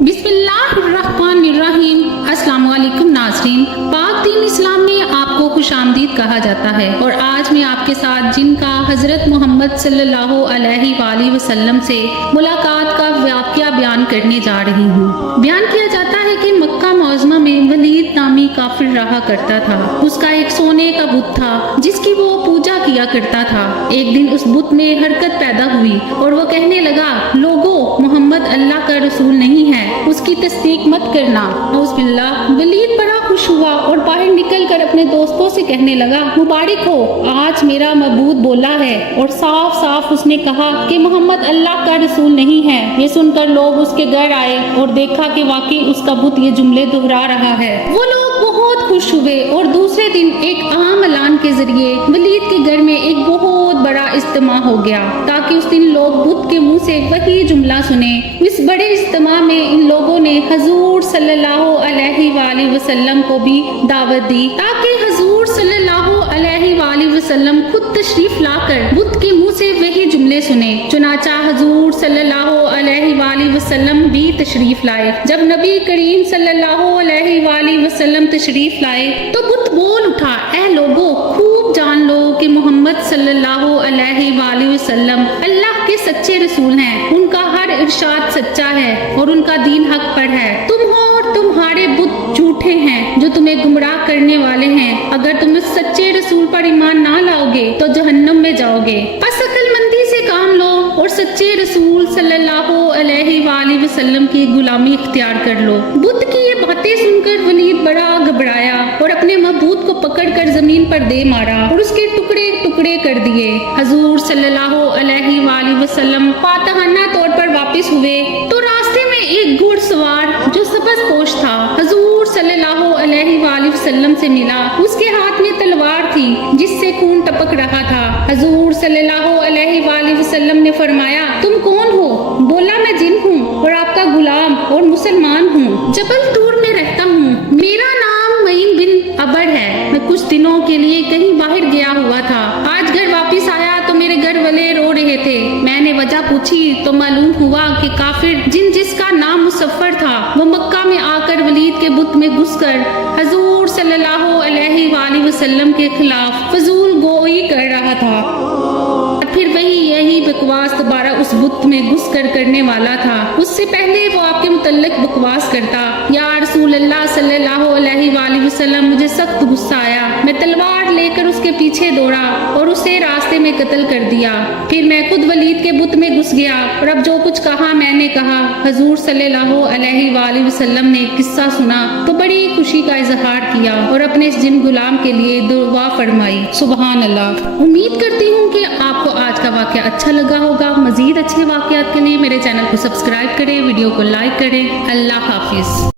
बिस्मिल्लाहिर्रहमानिर्रहीम। अस्सलाम वालेकुम नाज़रीन। पाक दीन इस्लाम में आपको खुशामदीद कहा जाता है और आज मैं आपके साथ जिनका हज़रत मोहम्मद सल्लल्लाहु अलैहि वसल्लम से मुलाकात का वाक़या बयान करने जा रही हूँ। बयान किया जाता है कि मक्का मुअज़्ज़मा में वलीद नामी काफिर रहा करता था। उसका एक सोने का बुत था जिसकी वो पूजा किया करता था। एक दिन उस बुत में हरकत पैदा हुई और वो कहने लगा, लोगो मोहम्मद अल्लाह का रसूल नहीं है, उसकी तस्दीक मत करना। औज़ुबिल्लाह। वलीद बड़ा खुश हुआ और बाहर निकल कर अपने दोस्तों से कहने लगा, मुबारक हो, आज मेरा मबूद बोला है और साफ साफ उसने कहा कि मोहम्मद अल्लाह का रसूल नहीं है। ये सुनकर लोग उसके घर आए और देखा कि वाकई उसका बुत ये जुमले दोहरा रहा है। वो लोग बहुत खुश हुए और दूसरे दिन एक आम ऐलान के जरिए वलीद के घर में एक बहुत बड़ा इज्तिमा हो गया ताकि उस दिन लोग बुत के मुंह से वही जुमला सुने। इस बड़े इज्तिमा में इन लोगों ने हजूर सल्लल्लाहु अलैहि वसल्लम को भी दावत दी ताकि हजूर सल्लल्लाहु अलैहि वसल्लम खुद तशरीफ लाकर बुत के मुंह से वही जुमले सुने। चुनाचा हजूर सल्लल्लाहु अलैहि वसल्लम भी तशरीफ लाए। जब नबी करीम सल्लल्लाहु अलैहि वसल्लम तशरीफ लाए तो बुत बोल उठा, ऐ लोगो, खूब जान लो कि मोहम्मद सल्लल्लाहु अलैहि वसल्लम अल्लाह के सच्चे रसूल हैं। उनका हर इरशाद सच्चा है और उनका दीन हक पर है। तुम हो और तुम्हारे बुत झूठे हैं जो तुम्हें गुमराह करने वाले हैं। अगर तुम उस सच्चे रसूल पर ईमान ना लाओगे तो जहन्नम में जाओगे। बस अक्लमंदी से काम लो और सच्चे रसूल सल्लल्लाहु अलैहि वसल्लम की गुलामी इख्तियार कर लो। बुत की ये बातें सुनकर वलीद बड़ा घबराया और अपने महबूब को पकड़कर जमीन पर दे मारा और उसके टुकड़े टुकड़े कर दिए। हजूर सल्लल्लाहु अलैहि वसल्लम फातहाना तौर पर वापस हुए तो रास्ते में एक घुड़सवार जो सब्ज़ पोश था हजूर सल्लल्लाहु अलैहि वसल्लम से मिला। उसके हाथ में तलवार थी जिससे खून टपक रहा था। हजूर सल्लल्लाहु अलैहि वसल्लम ने फरमाया, तुम कौन हो? बोला, मैं जिन हूँ और आपका गुलाम और मुसलमान हूँ। जबल तूर में रहता हूँ। मेरा नाम मईन बिन अबड़ है। मैं कुछ दिनों के लिए कहीं बाहर गया हुआ था। आज घर वापस आया तो मेरे घर वाले रो रहे थे। मैंने वजह पूछी तो मालूम हुआ कि काफिर जिसका नाम मुसफ्फर था वो मक्का में आकर वलीद के बुत में घुसकर हजूर सल्लल्लाहु अलैहि वसल्लम के खिलाफ फजूल गोई कर रहा था। फिर वही यही बकवास दोबारा उस बुत में घुसकर करने वाला था। उससे पहले वो आपके मुतल्लिक बकवास करता, या रसूल अल्लाह सल्लल्लाहु अलैहि वसल्लम, मुझे सख्त गुस्सा आया। मैं तलवार लेकर उसके पीछे दौड़ा और उसे रास्ते में कत्ल कर दिया। फिर मैं खुद वलीद के बुत में घुस गया और अब जो कुछ कहा मैंने कहा। हजूर सल्लल्लाहु अलैहि वसल्लम ने किस्सा सुना तो बड़ी खुशी का इजहार किया और अपने इस जिन गुलाम के लिए दुआ फरमाई। सुबहान अल्लाह। उम्मीद करती हूँ कि आपको आज का वाक़या अच्छा लगा होगा। मजीद अच्छे वाक़यात के लिए मेरे चैनल को सब्सक्राइब करें, वीडियो को लाइक करें। अल्लाह हाफिज।